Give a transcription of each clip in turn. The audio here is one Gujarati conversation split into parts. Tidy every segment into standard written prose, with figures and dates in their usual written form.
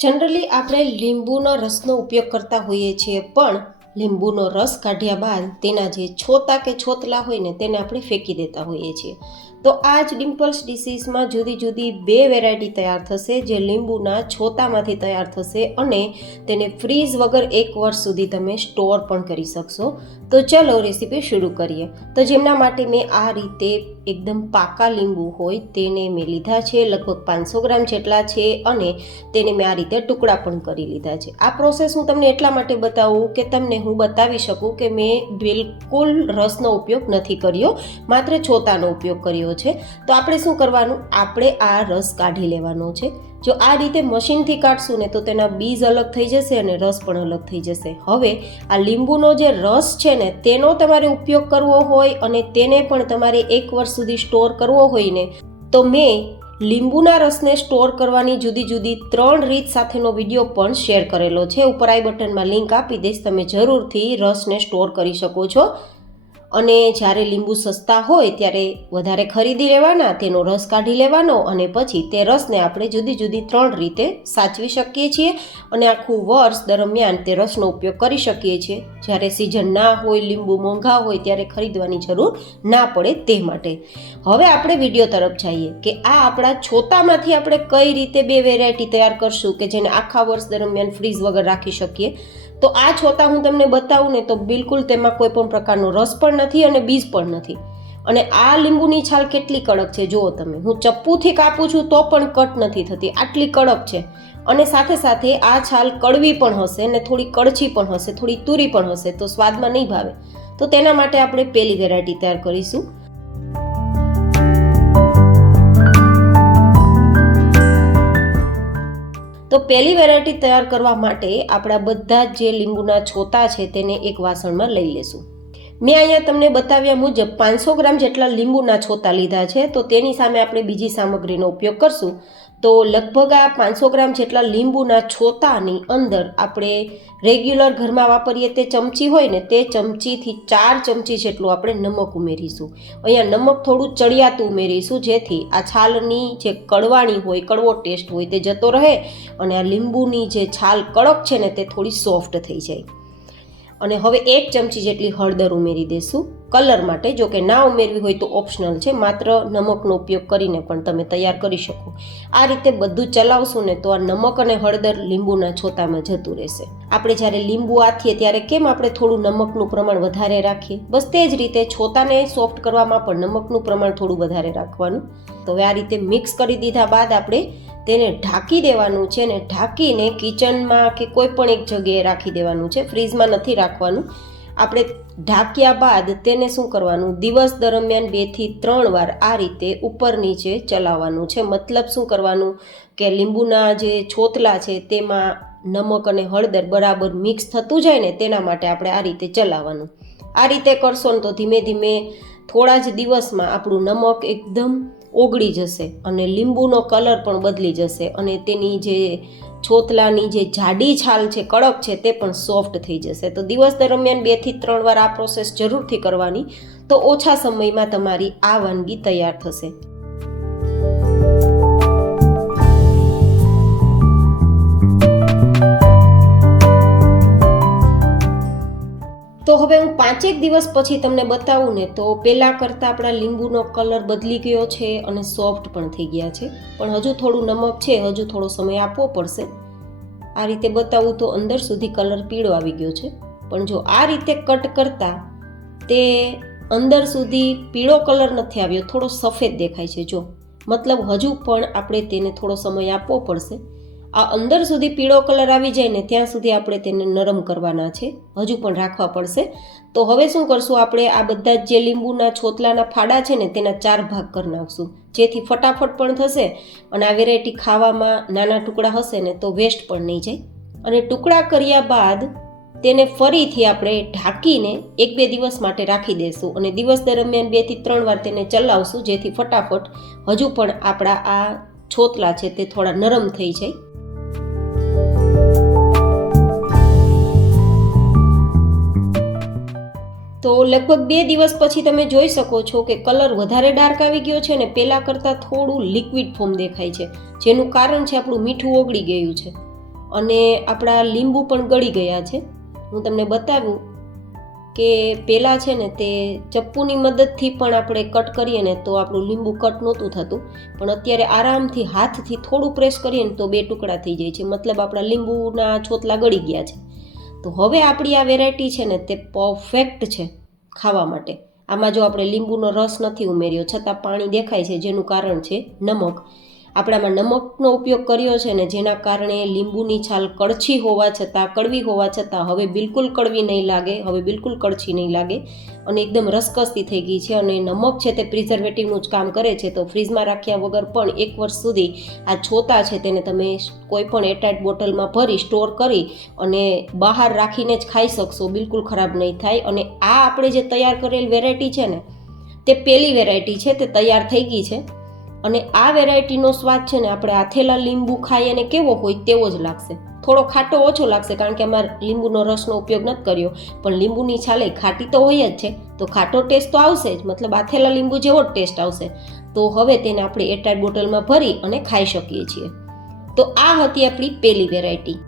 જનરલી આપણે લીંબુનો રસનો ઉપયોગ કરતા હોઈએ છીએ, પણ લીંબુનો રસ કાઢ્યા બાદ તેના જે છોતા કે છોતલા હોય ને તેને આપણે ફેંકી દેતા હોઈએ છીએ. તો આ જ ડિમ્પલ્સ ડિસીઝમાં જુદી જુદી 2 વેરાયટી તૈયાર થશે, જે લીંબુના છોતામાંથી તૈયાર થશે અને તેને ફ્રીઝ વગર 1 વર્ષ સુધી તમે સ્ટોર પણ કરી શકશો. તો ચલો રેસીપી શરૂ કરીએ. તો જેમના માટે મેં આ રીતે એકદમ પાકા લીંબુ હોય તેને મેં લીધા છે, લગભગ 500 ગ્રામ જેટલા છે, અને તેને મેં આ રીતે ટુકડા પણ કરી લીધા છે. આ પ્રોસેસ હું તમને એટલા માટે બતાવું કે તમને હું બતાવી શકું કે મેં બિલકુલ રસનો ઉપયોગ નથી કર્યો, માત્ર છોતાનો ઉપયોગ કર્યો છે. તો આપણે શું કરવાનું, આપણે આ રસ કાઢી લેવાનો છે. જો આ રીતે મશીનથી કાઢશું ને તો તેના બીજ અલગ થઈ જશે અને રસ પણ અલગ થઈ જશે. હવે આ લીંબુનો જે રસ છે ને તેનો તમારે ઉપયોગ કરવો હોય અને તેને પણ તમારે 1 વર્ષ સુધી સ્ટોર કરવો હોય ને, તો મેં લીંબુના રસને સ્ટોર કરવાની જુદી જુદી 3 રીત સાથેનો વિડીયો પણ શેર કરેલો છે. ઉપર આઈ બટનમાં લિંક આપી દઈશ, તમે જરૂરથી રસને સ્ટોર કરી શકો છો. અને જ્યારે લીંબુ સસ્તા હોય ત્યારે વધારે ખરીદી લેવાના, તેનો રસ કાઢી લેવાનો અને પછી તે રસને આપણે જુદી જુદી 3 રીતે સાચવી શકીએ છીએ અને આખું વર્ષ દરમિયાન તે રસનો ઉપયોગ કરી શકીએ છીએ. જ્યારે સિઝન ના હોય, લીંબુ મોંઘા હોય ત્યારે ખરીદવાની જરૂર ના પડે તે માટે. હવે આપણે વિડીયો તરફ જઈએ કે આ આપણા છોતામાંથી આપણે કઈ રીતે 2 વેરાયટી તૈયાર કરશું કે જેને આખા વર્ષ દરમિયાન ફ્રીઝ વગર રાખી શકીએ. તો આ છોતા હું તમને બતાવું ને તો બિલકુલ તેમાં કોઈ પણ પ્રકારનો રસ પણ નથી અને બીજ પણ નથી. અને આ લીંબુની છાલ કેટલી કડક છે જુઓ તમે, હું ચપ્પુથી કાપું છું તો પણ કટ નથી થતી, આટલી કડક છે. અને સાથે સાથે આ છાલ કડવી પણ હશે ને થોડી કડછી પણ હશે, થોડી તુરી પણ હશે, તો સ્વાદમાં નહીં ભાવે. તો તેના માટે આપણે પહેલી વેરાયટી તૈયાર કરીશું. તો પહેલી વેરાયટી તૈયાર કરવા માટે આપણા બધા જે લીંબુના છોતા છે તેને એક વાસણમાં લઈ લેશું. મેં અહીંયા તમને બતાવ્યા મુજબ 500 ગ્રામ જેટલા લીંબુના છોતા લીધા છે, તો તેની સામે આપણે બીજી સામગ્રીનો ઉપયોગ કરશું. તો લગભગ આ 500 ગ્રામ જેટલા લીંબુના છોતાની અંદર આપણે રેગ્યુલર ઘરમાં વાપરીએ તે ચમચી હોય ને તે ચમચીથી 4 ચમચી જેટલું આપણે નમક ઉમેરીશું. અહીંયા નમક થોડું ચડિયાતું ઉમેરીશું, જેથી આ છાલની જે કડવાણી હોય, કડવો ટેસ્ટ હોય તે જતો રહે અને આ લીંબુની જે છાલ કડક છે ને તે થોડી સોફ્ટ થઈ જાય. અને હવે 1 ચમચી જેટલી હળદર ઉમેરી દઈશું કલર માટે. જો કે ના ઉમેરવી હોય તો ઓપ્શનલ છે, માત્ર નમકનો ઉપયોગ કરીને પણ તમે તૈયાર કરી શકો. આ રીતે બધું ચલાવશું ને તો આ નમક અને હળદર લીંબુના છોતામાં જતું રહેશે. આપણે જ્યારે લીંબુ આથીએ ત્યારે કેમ આપણે થોડું નમકનું પ્રમાણ વધારે રાખીએ, બસ તે જ રીતે છોતાને સોફ્ટ કરવામાં પણ નમકનું પ્રમાણ થોડું વધારે રાખવાનું. તો હવે આ રીતે મિક્સ કરી દીધા બાદ આપણે તેને ઢાંકી દેવાનું છે ને ઢાંકીને કિચનમાં કે કોઈ પણ એક જગ્યાએ રાખી દેવાનું છે, ફ્રીઝમાં નથી રાખવાનું. આપણે ઢાંક્યા બાદ તેને શું કરવાનું, દિવસ દરમિયાન 2 થી 3 વાર આ રીતે ઉપર નીચે ચલાવવાનું છે. મતલબ શું કરવાનું કે લીંબુના જે છોતલા છે તેમાં નમક અને હળદર બરાબર મિક્સ થતું જાય ને તેના માટે આપણે આ રીતે ચલાવવાનું. આ રીતે કરશો ને તો ધીમે ધીમે થોડા જ દિવસમાં આપણું નમક એકદમ ઓગળી જશે અને લીંબુનો કલર પણ બદલી જશે અને તેની જે છોતલાની જે જાડી છાલ છે, કડક છે, તે પણ સોફ્ટ થઈ જશે. તો દિવસ દરમિયાન 2 થી 3 વાર આ પ્રોસેસ જરૂરથી કરવાની, તો ઓછા સમયમાં તમારી આ વાનગી તૈયાર થશે. તો હવે હું 5 દિવસ પછી તમને બતાવું ને તો પહેલાં કરતાં આપણા લીંબુનો કલર બદલી ગયો છે અને સોફ્ટ પણ થઈ ગયા છે. પણ હજુ થોડું નમક છે, હજુ થોડો સમય આપવો પડશે. આ રીતે બતાવું તો અંદર સુધી કલર પીળો આવી ગયો છે, પણ જો આ રીતે કટ કરતાં તે અંદર સુધી પીળો કલર નથી આવ્યો, થોડો સફેદ દેખાય છે. જો મતલબ હજુ પણ આપણે તેને થોડો સમય આપવો પડશે. આ અંદર સુધી પીળો કલર આવી જાય ને ત્યાં સુધી આપણે તેને નરમ કરવાના છે, હજુ પણ રાખવા પડશે. તો હવે શું કરશું, આપણે આ બધા જે લીંબુના છોતલાના ફાડા છે ને તેના 4 ભાગ કરી નાખશું, જેથી ફટાફટ પણ થશે અને આ વેરાયટી ખાવામાં નાના ટુકડા હશે ને તો વેસ્ટ પણ નહીં જાય. અને ટુકડા કર્યા બાદ તેને ફરીથી આપણે ઢાંકીને 1-2 દિવસ માટે રાખી દઈશું અને દિવસ દરમિયાન 2 થી 3 વાર તેને ચલાવશું, જેથી ફટાફટ હજુ પણ આપણા આ છોતલા છે તે થોડા નરમ થઈ જાય. તો લગભગ 2 દિવસ પછી તમે જોઈ શકો છો કે કલર વધારે ડાર્ક આવી ગયો છે અને પહેલાં કરતાં થોડું લિક્વિડ ફોર્મ દેખાય છે, જેનું કારણ છે આપણું મીઠું ઓગળી ગયું છે. અને આપણા લીંબુ પણ ગળી ગયા છે. હું તમને બતાવું કે પહેલાં છે ને તે ચપ્પુની મદદથી પણ આપણે કટ કરીએ ને તો આપણું લીંબુ કટ નહોતું થતું, પણ અત્યારે આરામથી હાથથી થોડું પ્રેસ કરીએ ને તો 2 ટુકડા થઈ જાય છે, મતલબ આપણા લીંબુના છોતલા ગળી ગયા છે. તો હવે આપણી આ વેરાયટી છે ને તે પરફેક્ટ છે ખાવા માટે. આમાં જો આપણે લીંબુનો રસ નથી ઉમેર્યો છતાં પાણી દેખાય છે, જેનું કારણ છે નમક. આપણામાં નમકનો ઉપયોગ કર્યો છે ને જેના કારણે લીંબુની છાલ કડછી હોવા છતાં, કડવી હોવા છતાં હવે બિલકુલ કડવી નહીં લાગે, હવે બિલકુલ કડછી નહીં લાગે અને એકદમ રસકસતી થઈ ગઈ છે. અને નમક છે તે પ્રિઝર્વેટિવનું જ કામ કરે છે, તો ફ્રીજમાં રાખ્યા વગર પણ 1 વર્ષ સુધી આ છોતા છે તેને તમે કોઈ પણ એરટાઇટ બોટલમાં ભરી સ્ટોર કરી અને બહાર રાખીને જ ખાઈ શકશો, બિલકુલ ખરાબ નહીં થાય. અને આ આપણે જે તૈયાર કરેલ વેરાયટી છે ને તે પહેલી વેરાયટી છે, તે તૈયાર થઈ ગઈ છે. અને આ વેરાયટીનો સ્વાદ છે ને આપણે આથેલા લીંબુ ખાઈએ ને કેવો હોય તેવો જ લાગશે. થોડો ખાટો ઓછો લાગશે કારણ કે અમારે લીંબુનો રસનો ઉપયોગ નથી કર્યો, પણ લીંબુની છાલે ખાટી તો હોય જ છે, તો ખાટો ટેસ્ટ તો આવશે જ, મતલબ આથેલા લીંબુ જેવો જ ટેસ્ટ આવશે. તો હવે તેને આપણે એરટાઇટ બોટલમાં ભરી અને ખાઈ શકીએ છીએ. તો આ હતી આપણી પહેલી વેરાયટી.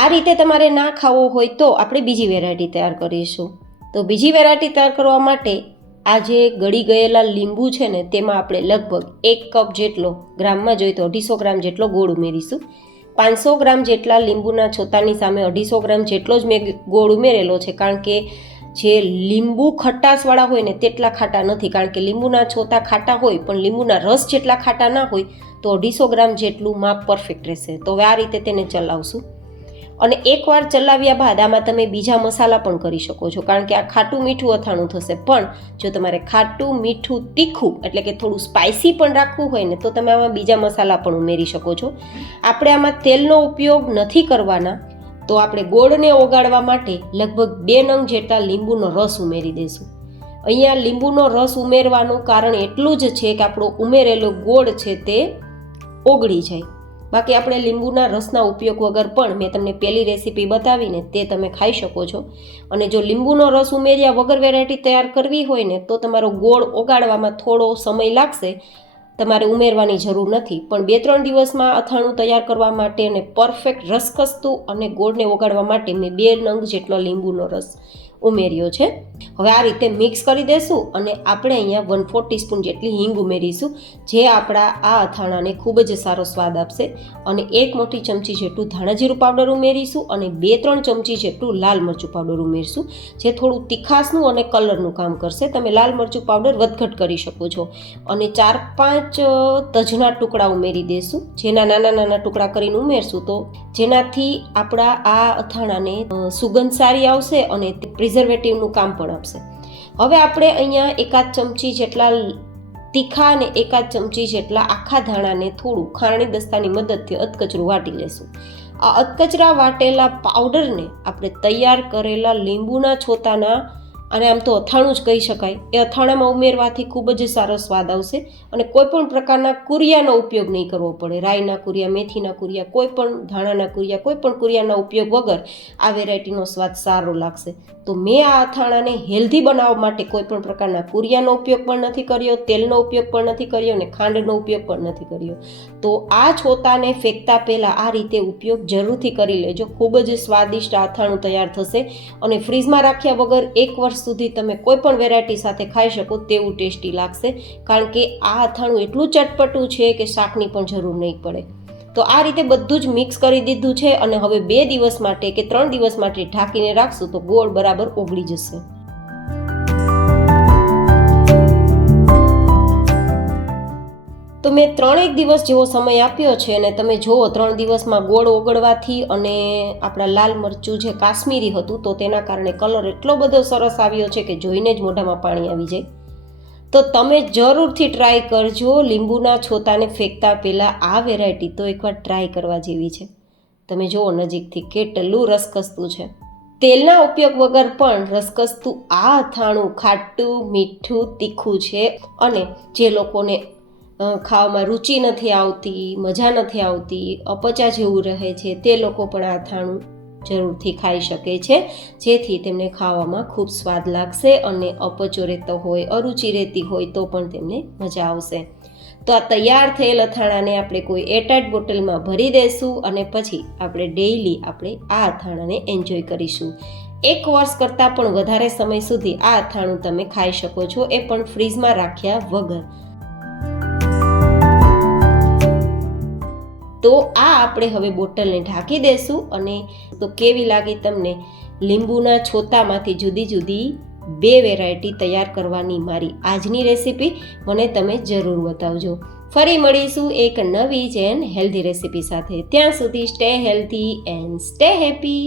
આ રીતે તમારે ના ખાવો હોય તો આપણે બીજી વેરાયટી તૈયાર કરીશું. તો બીજી વેરાયટી તૈયાર કરવા માટે આ જે ગળી ગયેલા લીંબુ છે ને તેમાં આપણે લગભગ 1 કપ જેટલો, ગ્રામમાં જોઈએ તો 250 ગ્રામ જેટલો ગોળ ઉમેરીશું. 500 ગ્રામ જેટલા લીંબુના છોતાની સામે 250 ગ્રામ જેટલો જ મેં ગોળ ઉમેરેલો છે, કારણ કે જે લીંબુ ખટાશવાળા હોય ને તેટલા ખાટા નથી, કારણ કે લીંબુના છોતા ખાટા હોય પણ લીંબુના રસ જેટલા ખાટા ના હોય, તો 250 ગ્રામ જેટલું માપ પરફેક્ટ રહેશે. તો હવે આ રીતે તેને ચલાવશું. અને એકવાર ચલાવ્યા બાદ આમાં તમે બીજા મસાલા પણ કરી શકો છો, કારણ કે આ ખાટું મીઠું અથાણું થશે. પણ જો તમારે ખાટું મીઠું તીખું એટલે કે થોડું સ્પાઇસી પણ રાખવું હોય ને તો તમે આમાં બીજા મસાલા પણ ઉમેરી શકો છો. આપણે આમાં તેલનો ઉપયોગ નથી કરવાના, તો આપણે ગોળને ઓગાળવા માટે લગભગ 2 નંગ જેટલા લીંબુનો રસ ઉમેરી દઈશું. અહીંયા લીંબુનો રસ ઉમેરવાનું કારણ એટલું જ છે કે આપણો ઉમેરેલો ગોળ છે તે ઓગળી જાય. બાકી આપણે લીંબુના રસના ઉપયોગ વગર પણ મેં તમને પહેલી રેસીપી બતાવીને તે તમે ખાઈ શકો છો. અને જો લીંબુનો રસ ઉમેર્યા વગર વેરાયટી તૈયાર કરવી હોય ને તો તમારો ગોળ ઓગાળવામાં થોડો સમય લાગશે, તમારે ઉમેરવાની જરૂર નથી. પણ 2-3 દિવસમાં અથાણું તૈયાર કરવા માટે અને પરફેક્ટ રસકસતું અને ગોળને ઓગાળવા માટે મેં 2 નંગ જેટલો લીંબુનો રસ ઉમેર્યો છે. હવે આ રીતે મિક્સ કરી દઈશું અને આપણે અહીંયા 1/4 ટીસ્પૂન જેટલી હિંગ ઉમેરીશું, જે આપણા આ અથાણાને ખૂબ જ સારો સ્વાદ આપશે. અને 1 મોટી ચમચી જેટલું ધાણા જીરું પાવડર ઉમેરીશું અને 2-3 ચમચી જેટલું લાલ મરચું પાવડર ઉમેરીશું, જે થોડું તીખાસનું અને કલરનું કામ કરશે. તમે લાલ મરચું પાવડર વધઘટ કરી શકો છો. અને 4-5 તજના ટુકડા ઉમેરી દઈશું, જેના નાના નાના ટુકડા કરીને ઉમેરશું તો જેનાથી આપણા આ અથાણાને સુગંધ સારી આવશે અને પ્રિઝર્વેટિવનું કામ પણ આપશે. હવે આપણે અહીંયા 1 ચમચી જેટલા તીખા અને 1 ચમચી જેટલા આખા ધાણાને થોડું ખારણી દસ્તાની મદદથી અધકચરું વાટી લેશું. આ અધકચરા વાટેલા પાવડરને આપણે તૈયાર કરેલા લીંબુના છોતાના, અને આમ તો અથાણું જ કહી શકાય, એ અથાણામાં ઉમેરવાથી ખૂબ જ સારો સ્વાદ આવશે. અને કોઈ પણ પ્રકારના કુરિયાનો ઉપયોગ નહીં કરવો પડે. રાઈના કુરિયા, મેથીના કુરિયા, કોઈ પણ ધાણાના કુરિયા, કોઈ પણ કુરિયાના ઉપયોગ વગર આ વેરાયટીનો સ્વાદ સારો લાગશે. તો મેં આ અથાણાને હેલ્ધી બનાવવા માટે કોઈ પણ પ્રકારના કુરિયાનો ઉપયોગ પણ નથી કર્યો, તેલનો ઉપયોગ પણ નથી કર્યો અને ખાંડનો ઉપયોગ પણ નથી કર્યો. તો આ છોતાને ફેંકતા પહેલાં આ રીતે ઉપયોગ જરૂરથી કરી લેજો. ખૂબ જ સ્વાદિષ્ટ અથાણું તૈયાર થશે અને ફ્રીજમાં રાખ્યા વગર 1 વર્ષ સુધી તમે કોઈ પણ વેરાયટી સાથે ખાઈ શકો તેવું ટેસ્ટી લાગશે, કારણ કે આ અથાણું એટલું ચટપટું છે કે શાકની પણ જરૂર નહીં પડે. તો આ રીતે બધું જ મિક્સ કરી દીધું છે અને હવે 2 દિવસ માટે કે 3 દિવસ માટે ઢાંકીને રાખશું તો ગોળ બરાબર ઓગળી જશે. તો મેં 3-1 દિવસ જેવો સમય આપ્યો છે અને તમે જુઓ 3 દિવસમાં ગોળ ઓગળવાથી અને આપણા લાલ મરચું જે કાશ્મીરી હતું તો તેના કારણે કલર એટલો બધો સરસ આવ્યો છે કે જોઈને જ મોઢામાં પાણી આવી જાય. તો તમે જરૂરથી ટ્રાય કરજો. લીંબુના છોતાને ફેંકતા પહેલાં આ વેરાયટી તો એકવાર ટ્રાય કરવા જેવી છે. તમે જુઓ નજીકથી કેટલું રસકસતું છે. તેલના ઉપયોગ વગર પણ રસકસતું આ અથાણું ખાટું મીઠું તીખું છે. અને જે લોકોને ખાવામાં રુચિ નથી આવતી, મજા નથી આવતી, અપચા જેવું રહે છે તે લોકો પણ આ અથાણું જરૂરથી ખાઈ શકે છે, જેથી તેમને ખાવામાં ખૂબ સ્વાદ લાગશે અને અપચો રહેતો હોય, અરુચિ રહેતી હોય તો પણ તેમને મજા આવશે. તો આ તૈયાર થયેલ અથાણાને આપણે કોઈ એરટાઇટ બોટલમાં ભરી દઈશું અને પછી આપણે ડેઈલી આપણે આ અથાણાને એન્જોય કરીશું. 1 વર્ષ કરતાં પણ વધારે સમય સુધી આ અથાણું તમે ખાઈ શકો છો, એ પણ ફ્રીઝમાં રાખ્યા વગર. તો આ આપણે હવે બોટલને ઢાંકી દઈશું. અને તો કેવી લાગી તમને લીંબુના છોતામાંથી જુદી જુદી 2 વેરાયટી તૈયાર કરવાની મારી આજની રેસીપી? મને તમે જરૂર બતાવજો. ફરી મળીશું એક નવી જ એન્ડ હેલ્ધી રેસીપી સાથે. ત્યાં સુધી stay healthy and stay happy.